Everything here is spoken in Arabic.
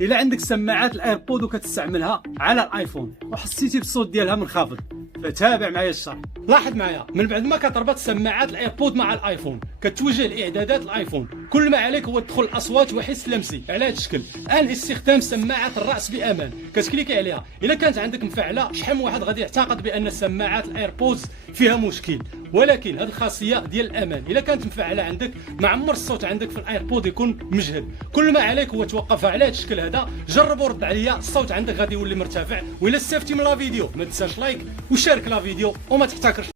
الا عندك سماعات الايربود وكتستعملها على الايفون وحسيتي بالصوت ديالها منخفض، فتابع معايا الشرح. لاحظ معايا، من بعد ما كتربط سماعات الايربود مع الايفون كتوجه لاعدادات الايفون. كل ما عليك هو تدخل الاصوات وحس لمسي على هذا الشكل. الان استخدام سماعه الراس بامان، كتكليكي عليها. الا كانت عندك مفعله، شحال من واحد غادي يعتقد بان سماعات الايربودز فيها مشكل، ولكن هذه الخاصيه ديال الامان. الا كانت مفعله عندك، ما عمر الصوت عندك في الايربود يكون مجهد. كل ما عليك هو توقفها على هذا الشكل هذا. جرب ورد عليا، الصوت عندك غادي يولي مرتفع. وإلا استفدتي من لا فيديو ما تنساش لايك وشارك لا فيديو وما تحتكرش.